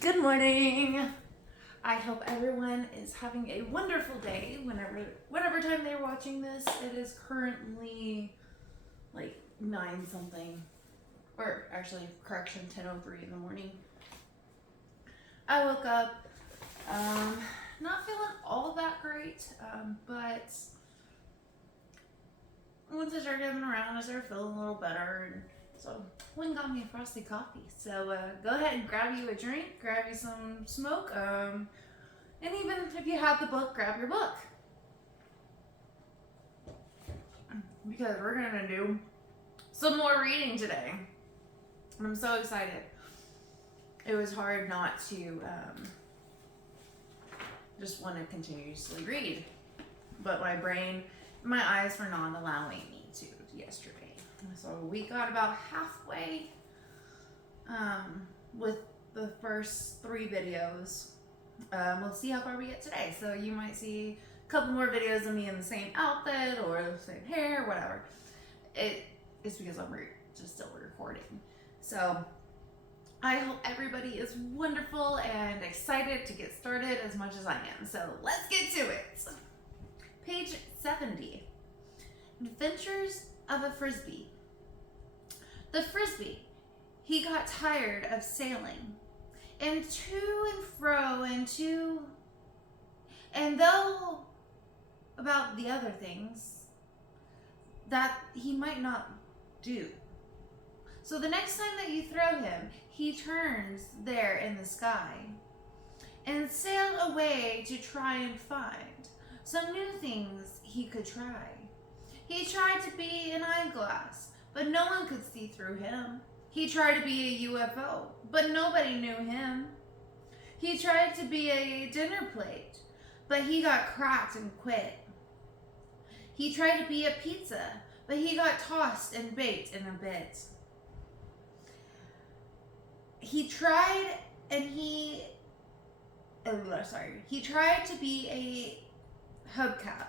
Good morning. I hope everyone is having a wonderful day whatever time they're watching this. It is currently like 9 something, or actually correction, 10:03 in the morning. I woke up not feeling all that great, but once I started getting around I started feeling a little better, and so went and got me a frosty coffee. So go ahead and grab you a drink, grab you some smoke, and even if you have the book, grab your book. Because we're gonna do some more reading today. And I'm so excited. It was hard not to just want to continuously read. But my eyes were not allowing me to yesterday. So we got about halfway with the first 3 videos. We'll see how far we get today. So you might see a couple more videos of me in the same outfit or the same hair, whatever. It's because I'm just still recording. So I hope everybody is wonderful and excited to get started as much as I am. So let's get to it. Page 70. Adventures of a Frisbee. The Frisbee, he got tired of sailing, and to and fro, and though about the other things that he might not do. So the next time that you throw him, he turns there in the sky and sailed away to try and find some new things he could try. He tried to be an eyeglass, but no one could see through him. He tried to be a UFO, but nobody knew him. He tried to be a dinner plate, but he got cracked and quit. He tried to be a pizza, but he got tossed and baked in a bit. He tried to be a hubcap,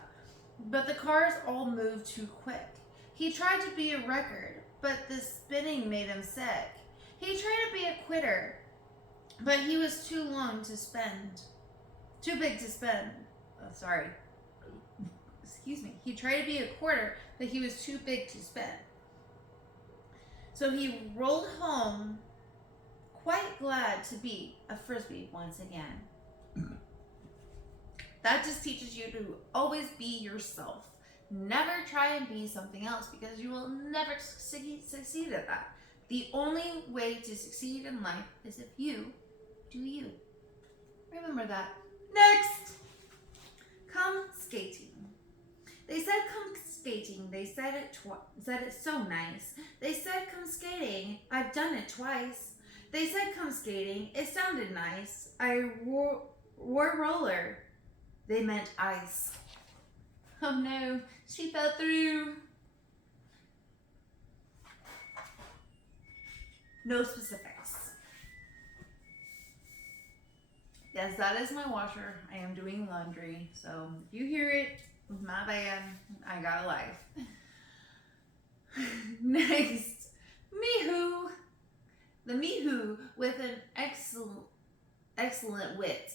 but the cars all moved too quick. He tried to be a record, but the spinning made him sick. He tried to be a quitter, but he was too big to spend. Excuse me. He tried to be a quarter, but he was too big to spend. So he rolled home, quite glad to be a Frisbee once again. That just teaches you to always be yourself. Never try and be something else, because you will never succeed at that. The only way to succeed in life is if you do you. Remember that. Next! Come skating. They said come skating. They said it so nice. They said come skating. I've done it twice. They said come skating. It sounded nice. I wore roller. They meant ice. Oh no, she fell through. No specifics. Yes, that is my washer. I am doing laundry. So if you hear it, it's my bad. I got a life. Next, Mihu. The Mihu with an excellent wit.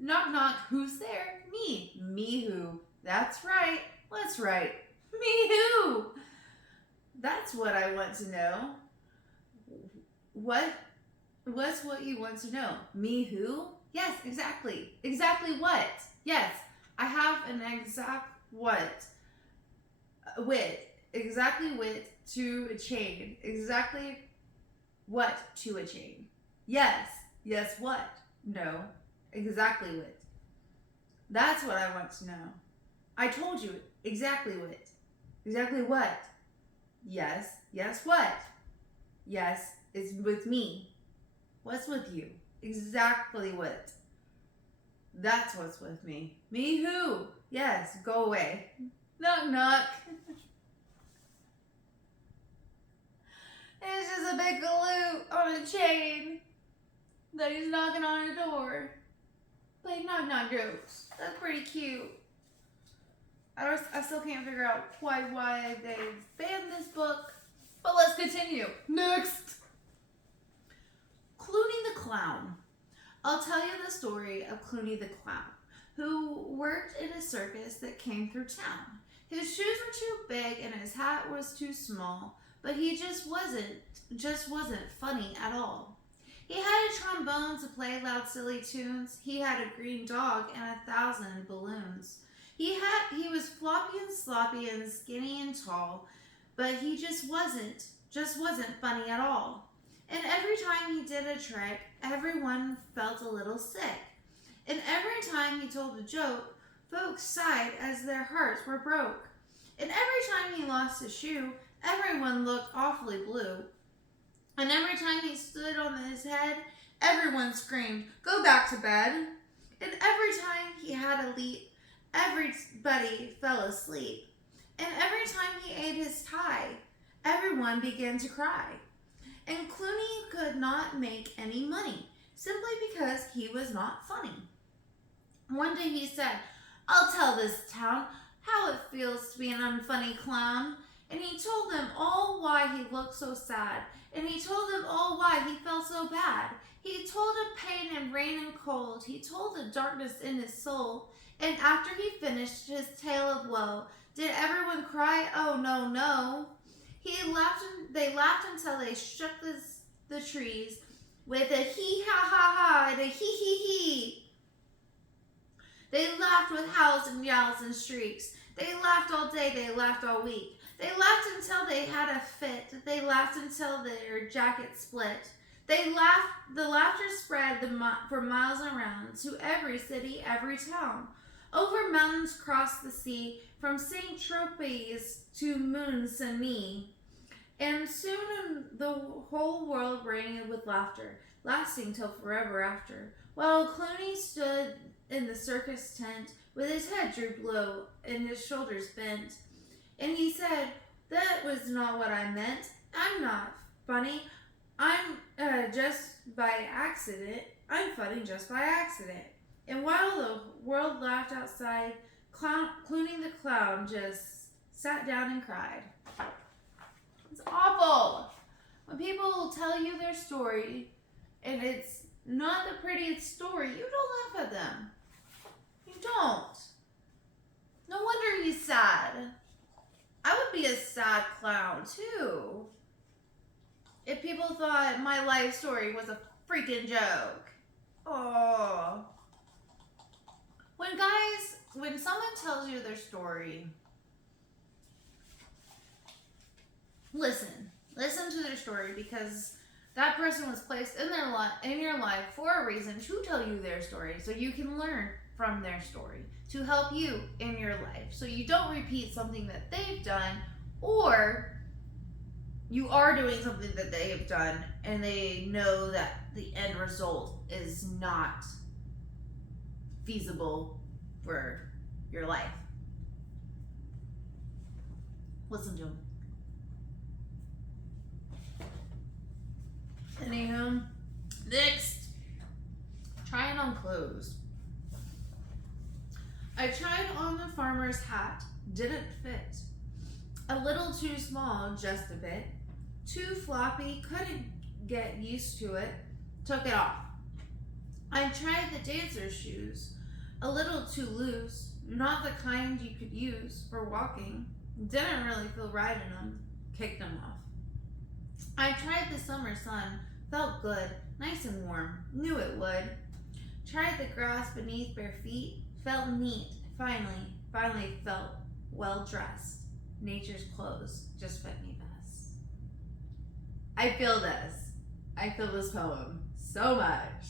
Knock knock, who's there? Me, Mihu. That's right. What's right? Mihu. That's what I want to know. What's what you want to know? Mihu? Yes, exactly. Exactly what? Yes, I have an exact what? Wit. Exactly wit to a chain. Exactly what to a chain? Yes. Yes, what? No. Exactly what? That's what I want to know. I told you exactly what. Exactly what? Yes. Yes, what? Yes, it's with me. What's with you? Exactly what? That's what's with me. Me who? Yes, go away. Knock knock. It's just a big galoot on a chain that he's knocking on a door. Like knock knock jokes. That's pretty cute. I still can't figure out quite why they banned this book, but let's continue. Next. Clooney the Clown. I'll tell you the story of Clooney the Clown, who worked in a circus that came through town. His shoes were too big and his hat was too small, but he just wasn't funny at all. He had a trombone to play loud silly tunes. He had a green dog and 1,000 balloons. He was floppy and sloppy and skinny and tall, but he just wasn't funny at all. And every time he did a trick, everyone felt a little sick. And every time he told a joke, folks sighed as their hearts were broke. And every time he lost a shoe, everyone looked awfully blue. And every time he stood on his head, everyone screamed, "Go back to bed." And every time he had a leap, everybody fell asleep. And every time he ate his tie, everyone began to cry. And Clooney could not make any money, simply because he was not funny. One day he said, "I'll tell this town how it feels to be an unfunny clown." And he told them all why he looked so sad. And he told them all why he felt so bad. He told of pain and rain and cold. He told of darkness in his soul. And after he finished his tale of woe, did everyone cry, "Oh, no, no"? They laughed until they shook the trees with a hee ha ha ha and a hee hee hee. They laughed with howls and yowls and shrieks. They laughed all day, they laughed all week. They laughed until they had a fit. They laughed until their jackets split. The laughter spread for miles around to every city, every town. Over mountains crossed the sea, from St. Tropez to Mont Cenis. And soon the whole world rang with laughter, lasting till forever after. While Clooney stood in the circus tent, with his head drooped low and his shoulders bent. And he said, "That was not what I meant. I'm not funny. I'm just by accident. I'm funny just by accident." And while the world laughed outside, Clooney the Clown just sat down and cried. It's awful when people tell you their story and it's not the prettiest story. You don't laugh at them. You don't. No wonder he's sad. I would be a sad clown too if people thought my life story was a freaking joke. Oh. When someone tells you their story, listen to their story, because that person was placed in your life for a reason to tell you their story, so you can learn from their story to help you in your life, so you don't repeat something that they've done, or you are doing something that they have done and they know that the end result is not feasible for your life. Listen to them. Anywho, next, trying on clothes. I tried on the farmer's hat, didn't fit. A little too small, just a bit. Too floppy, couldn't get used to it, took it off. I tried the dancer's shoes, a little too loose, not the kind you could use for walking. Didn't really feel right in them, kicked them off. I tried the summer sun, felt good, nice and warm, knew it would. Tried the grass beneath bare feet, felt neat, finally felt well dressed. Nature's clothes just fit me best. I feel this poem so much.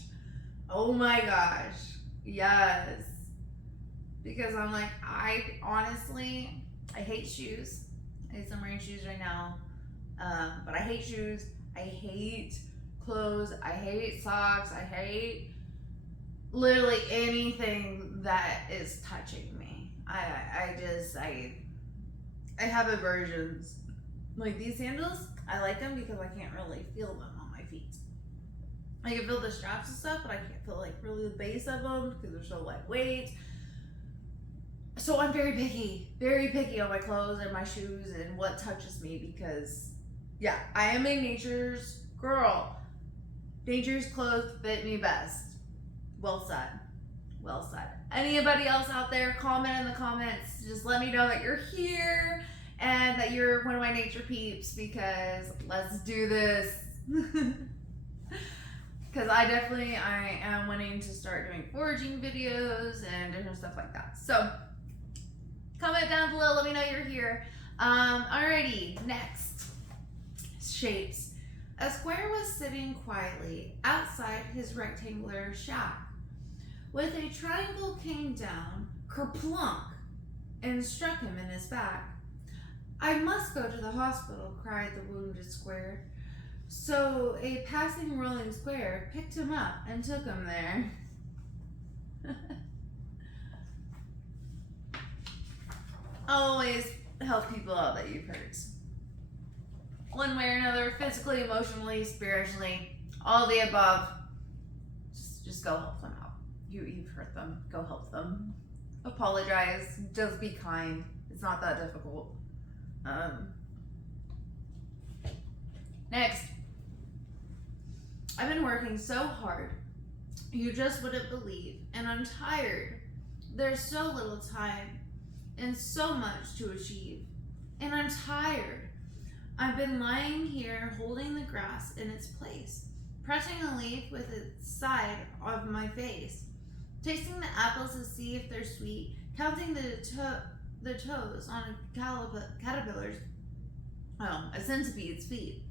Oh my gosh, yes. Because I'm like, I hate shoes. I'm wearing shoes right now. But I hate shoes. I hate clothes. I hate socks. I hate literally anything that is touching me. I have aversions. Like these sandals, I like them because I can't really feel them on my feet. I can feel the straps and stuff, but I can't feel like really the base of them because they're so lightweight. So I'm very picky on my clothes and my shoes and what touches me, because yeah, I am a nature's girl. Nature's clothes fit me best. Well said. Well said. Anybody else out there, comment in the comments. Just let me know that you're here and that you're one of my nature peeps, because let's do this. Because I am wanting to start doing foraging videos and different stuff like that. So comment down below, let me know you're here. Alrighty, next. Shapes. A square was sitting quietly outside his rectangular shack. With a triangle came down, kerplunk, and struck him in his back. I must go to the hospital, cried the wounded square. So a passing rolling square picked him up and took him there. Always help people out that you've hurt. One way or another, physically, emotionally, spiritually, all the above. Just go help them out. You've hurt them. Go help them. Apologize. Just be kind. It's not that difficult. Next. I've been working so hard. You just wouldn't believe. And I'm tired. There's so little time and so much to achieve. And I'm tired. I've been lying here holding the grass in its place, pressing a leaf with its side of my face, tasting the apples to see if they're sweet, counting the toes on a caterpillar's, a centipede's feet.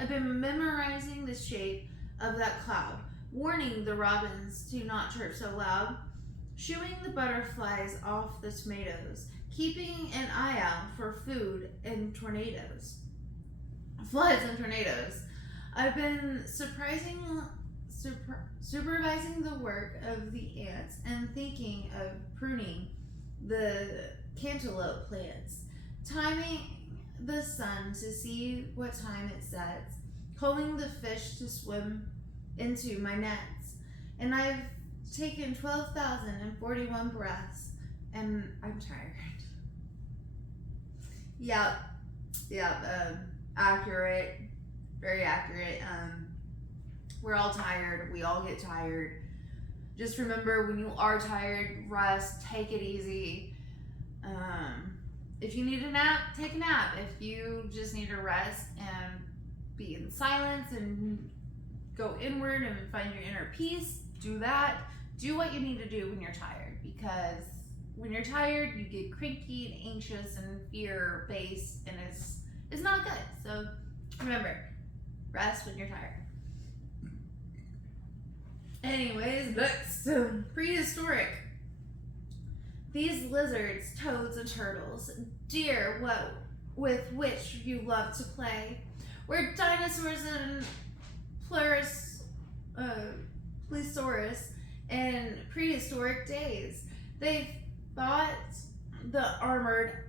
I've been memorizing the shape of that cloud, warning the robins to not chirp so loud, shooing the butterflies off the tomatoes, keeping an eye out for food and tornadoes. Floods and tornadoes. I've been supervising the work of the ants and thinking of pruning the cantaloupe plants, timing the sun to see what time it sets, calling the fish to swim into my nets. And I've taken 12,041 breaths and I'm tired. Yep, accurate, very accurate. We're all tired. We all get tired. Just remember, when you are tired, rest, take it easy. If you need a nap, take a nap. If you just need to rest and be in silence and go inward and find your inner peace, do that. Do what you need to do when you're tired, because when you're tired, you get cranky and anxious and fear-based, and it's not good. So remember, rest when you're tired. Anyways, books. Prehistoric. These lizards, toads, and turtles, dear, with which you love to play, were dinosaurs and Plesiosaurus in prehistoric days. They fought the armored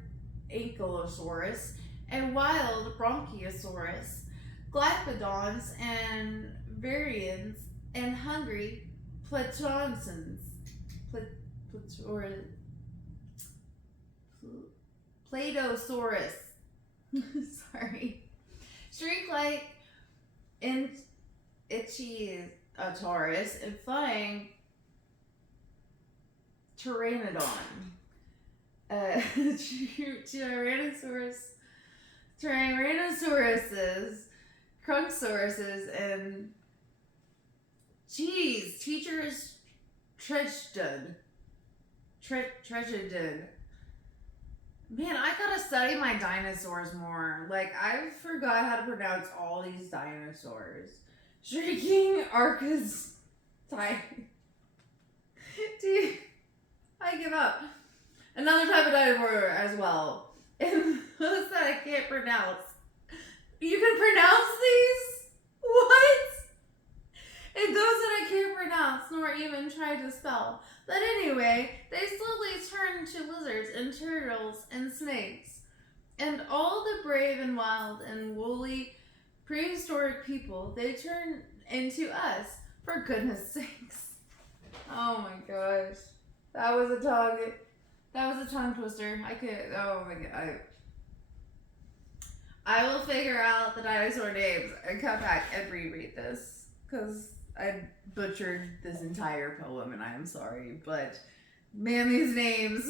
Ankylosaurus and wild Bronchiosaurus, Glypodons and Varians, and hungry Platonsons. Platosaurus. Sorry. Streak-like Ichthyosaurus and flying Pteranodon. Tyrannosauruses, Crunchsauruses, and teachers Trejdon. Man, I gotta study my dinosaurs more. Like, I forgot how to pronounce all these dinosaurs. Shrieking Arcus. Dude, I give up. Another type of dinosaur as well. And those that I can't pronounce. You can pronounce these? What? And those that I can't pronounce nor even try to spell. But anyway, they slowly turned to lizards and turtles and snakes. And all the brave and wild and woolly prehistoric people, they turned into us, for goodness sakes. Oh my gosh. That was a tongue twister. Oh my god. I will figure out the dinosaur names and come back and reread this, because I butchered this entire poem and I am sorry, but man, these names.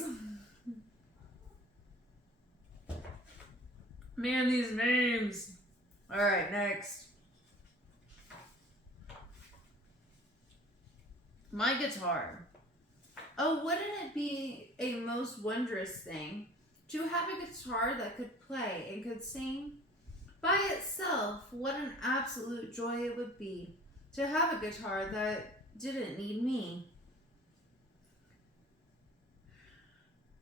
Man, these names. Alright, next. My guitar. Oh, wouldn't it be a most wondrous thing to have a guitar that could play and could sing? By itself, what an absolute joy it would be to have a guitar that didn't need me.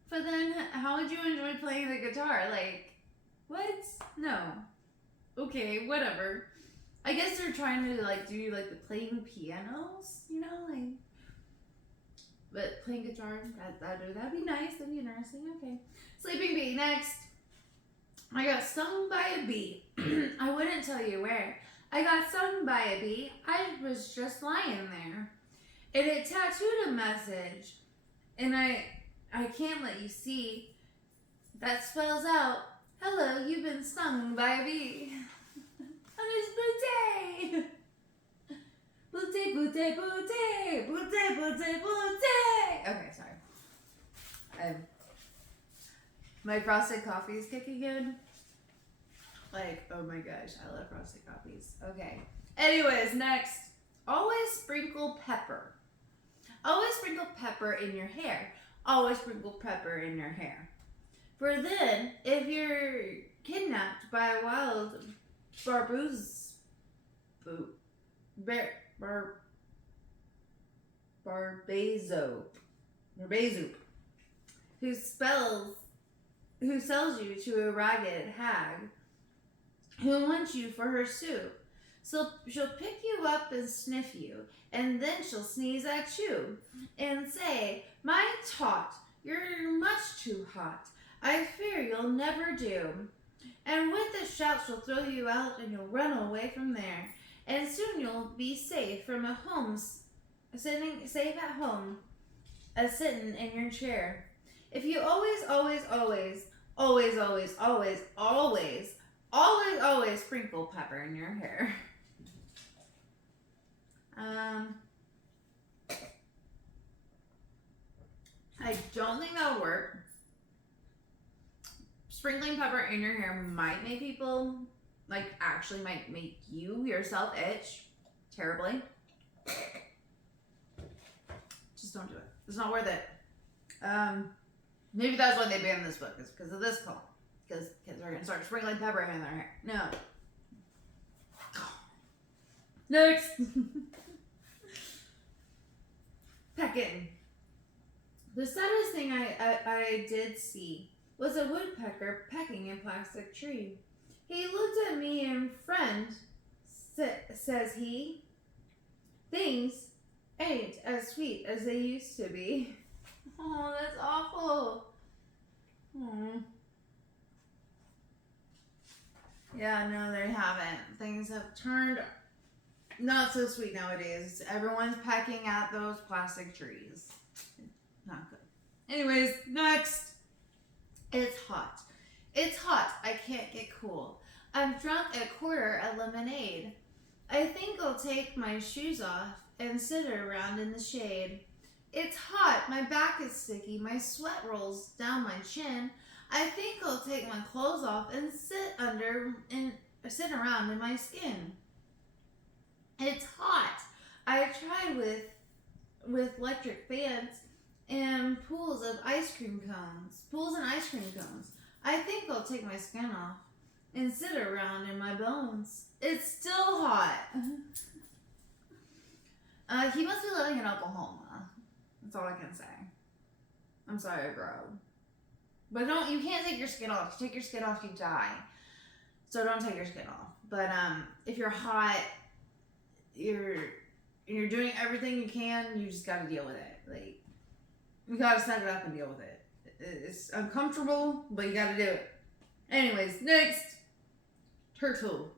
But then, how would you enjoy playing the guitar? Like, what? No. Okay, whatever. I guess they're trying to like do like the playing pianos, you know, like. But playing guitar, that'd be nice. That'd be interesting. Okay. Sleeping Bee next. I got stung by a bee. I wouldn't tell you where. I got stung by a bee. I was just lying there, and it tattooed a message, and I can't let you see. That spells out, "Hello, you've been stung by a bee." And it's Booty! Booty, booty, booty! Booty, booty, booty! Okay, sorry. My frosted coffee is kicking in. Like, oh my gosh, I love frosted coffees. Okay. Anyways, next. Always sprinkle pepper. Always sprinkle pepper in your hair. Always sprinkle pepper in your hair. For then, if you're kidnapped by a wild barbazoop, who sells you to a ragged hag, who wants you for her soup. So she'll pick you up and sniff you, and then she'll sneeze at you and say, "My tot, you're much too hot. I fear you'll never do." And with a shout she'll throw you out and you'll run away from there. And soon you'll be safe from a home, safe at home, sitting in your chair. If you always sprinkle pepper in your hair. I don't think that'll work. Sprinkling pepper in your hair might make people, like, actually might make you yourself itch terribly. Just don't do it. It's not worth it. Maybe that's why they banned this book, is because of this poem. Because kids are going to start sprinkling pepper in their hair. No. Next. Pecking. The saddest thing I did see was a woodpecker pecking a plastic tree. He looked at me and "Friend," says he, "things ain't as sweet as they used to be." Oh, that's awful. Aww. Yeah, no, they haven't. Things have turned not so sweet nowadays. Everyone's pecking at those plastic trees. Not good. Anyways, next. It's hot. It's hot. I can't get cool. I'm drunk a quarter of lemonade. I think I'll take my shoes off and sit around in the shade. It's hot. My back is sticky. My sweat rolls down my chin. I think I'll take my clothes off and sit around in my skin. It's hot. I tried with electric fans and pools and ice cream cones. I think I'll take my skin off and sit around in my bones. It's still hot. He must be living in Oklahoma. That's all I can say. I'm sorry, bro. But you can't take your skin off. If you take your skin off, you die. So don't take your skin off. But if you're hot, you're doing everything you can, you just gotta deal with it. Like, you gotta suck it up and deal with it. It's uncomfortable, but you gotta do it. Anyways, next. Turtle.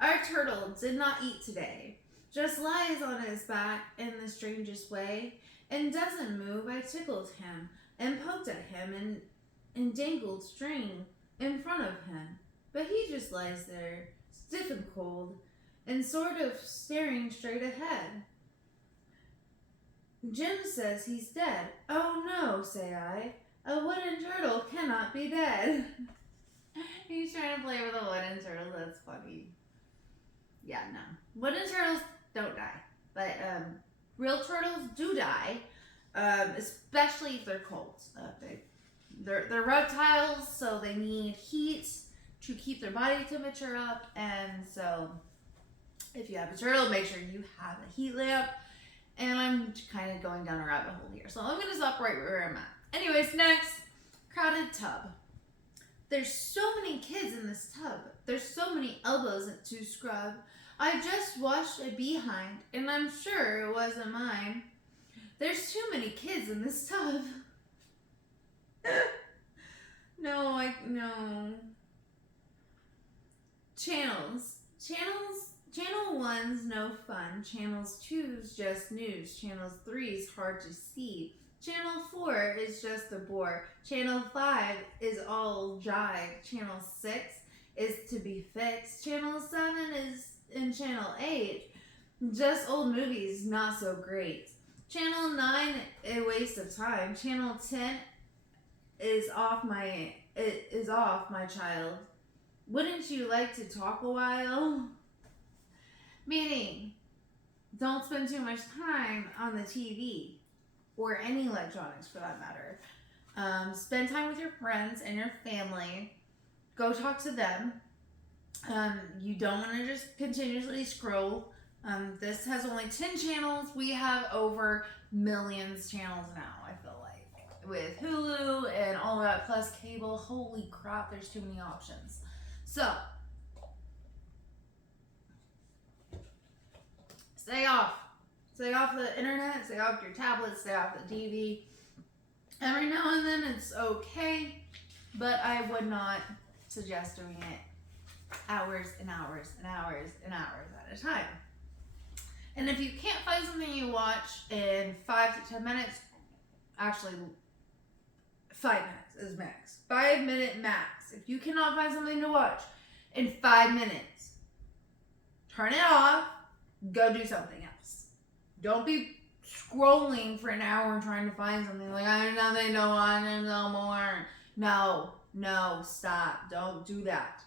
Our turtle did not eat today. Just lies on his back in the strangest way and doesn't move. I tickled him and poked at him and dangled string in front of him. But he just lies there, stiff and cold, and sort of staring straight ahead. Jim says he's dead. Oh no, say I. A wooden turtle cannot be dead. He's trying to play with a wooden turtle. That's funny. Yeah, no. Wooden turtles don't die. But real turtles do die. Especially if they're cold. They're reptiles, so they need heat to keep their body temperature up. And so if you have a turtle, make sure you have a heat lamp. And I'm kind of going down a rabbit hole here, so I'm going to stop right where I'm at. Anyways, next, crowded tub. There's so many kids in this tub. There's so many elbows to scrub. I just washed a behind, and I'm sure it wasn't mine. There's too many kids in this tub. No. Channels. Channel 1's no fun. Channels 2's just news. Channel 3's hard to see. Channel 4 is just a bore. Channel 5 is all jive. Channel 6 is to be fixed. Channel 7 is in Channel 8. Just old movies, not so great. Channel 9, a waste of time. Channel 10 is off my child. Wouldn't you like to talk a while? Meaning, don't spend too much time on the TV or any electronics for that matter. Spend time with your friends and your family. Go talk to them. You don't want to just continuously scroll. This has only 10 channels. We have over millions channels now, I feel like. With Hulu and all that plus cable. Holy crap, there's too many options. So, stay off. Stay off the internet, stay off your tablet, stay off the TV. Every now and then it's okay, but I would not suggest doing it hours and hours and hours and hours at a time. And if you can't find something you watch in 5 to 10 minutes, actually 5 minutes is max. 5-minute max. If you cannot find something to watch in 5 minutes, turn it off, go do something else. Don't be scrolling for an hour trying to find something like, I know they don't want to know more. No, stop. Don't do that.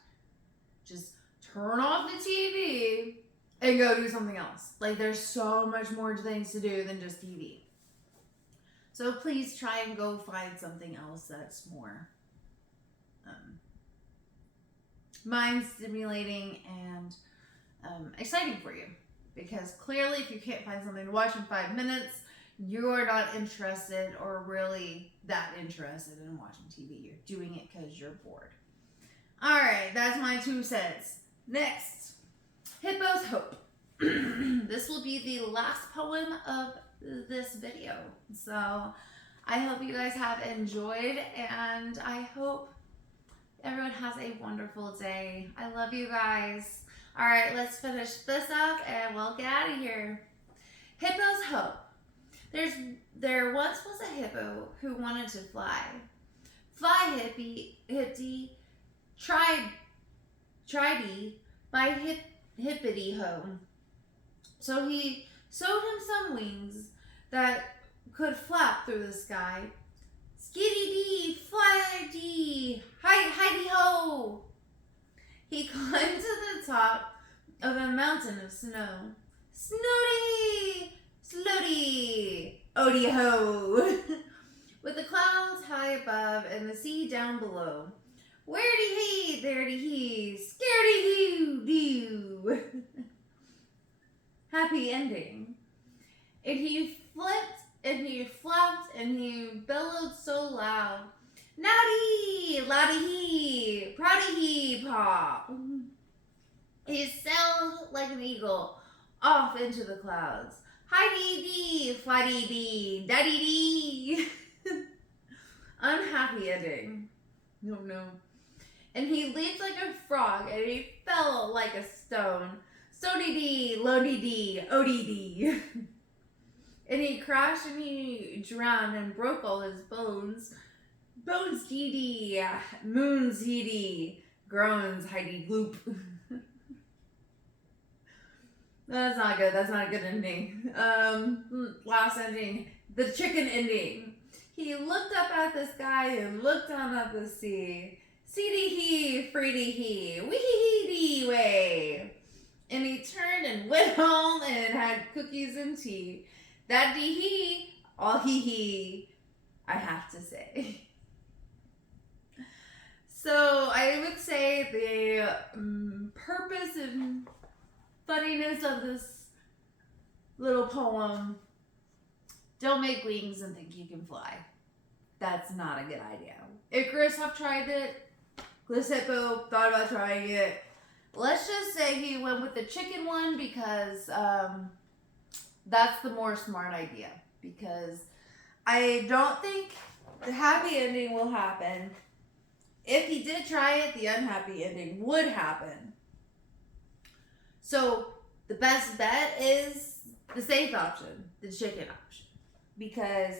Just turn off the TV and go do something else. Like, there's so much more things to do than just TV. So please try and go find something else that's more mind stimulating and exciting for you. Because clearly, if you can't find something to watch in 5 minutes, you're not interested or really that interested in watching TV. You're doing it because you're bored. All right, that's my 2 cents. Next, Hippo's Hope. This will be the last poem of this video. So I hope you guys have enjoyed, and I hope everyone has a wonderful day. I love you guys. All right, let's finish this up and we'll get out of here. Hippo's Hope. There once was a hippo who wanted to fly. Fly, hippity, triedy, by hippity ho. So he sewed him some wings that could flap through the sky. Skiddy dee, fly dee, hidey ho. He climbed to the top of a mountain of snow. Snowdy, slowdy, odie ho. With the clouds high above and the sea down below. Where'dy he, there'dy he, scaredy hoo doo. Happy ending. And he flipped and he flapped and he bellowed so loud. Nowdy, loudy hee, proudy hee pop. He sailed like an eagle off into the clouds. Hi-dee dee, fly-dee dee, da-dee dee. Unhappy ending. No. And he leaped like a frog and he fell like a stone. So-dee dee, lo-dee dee, o-dee dee. And he crashed and he drowned and broke all his bones. Bones dee dee, moons dee dee, groans hidey gloop. That's not good. That's not a good ending. Last ending. The chicken ending. He looked up at the sky and looked down at the sea. See-dee he, free-dee he, wee-hee-dee way. And he turned and went home and had cookies and tea. That dee he, all he, I have to say. So I would say the purpose and funniness of this little poem: don't make wings and think you can fly. That's not a good idea. Icarus have tried it. Glisippo thought about trying it. Let's just say he went with the chicken one because that's the more smart idea. Because I don't think the happy ending will happen. If he did try it, the unhappy ending would happen. So the best bet is the safe option, the chicken option. Because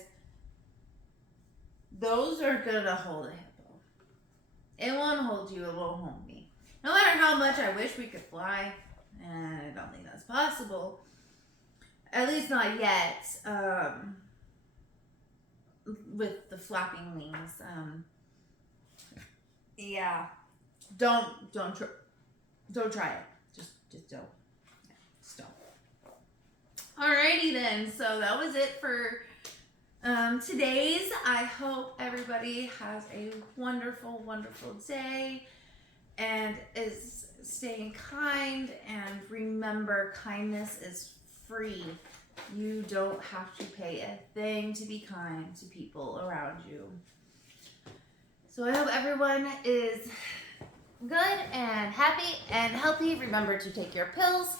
those are gonna hold a hippo. It won't hold you, it won't hold me. No matter how much I wish we could fly, and I don't think that's possible. At least not yet. With the flapping wings. Yeah. Don't try it. Just don't. Yeah, just don't. Alrighty then. So that was it for today's. I hope everybody has a wonderful, wonderful day and is staying kind. And remember, kindness is free. You don't have to pay a thing to be kind to people around you. So I hope everyone is good and happy and healthy. Remember to take your pills,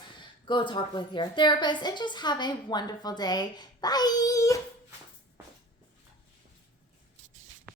go talk with your therapist, and just have a wonderful day. Bye!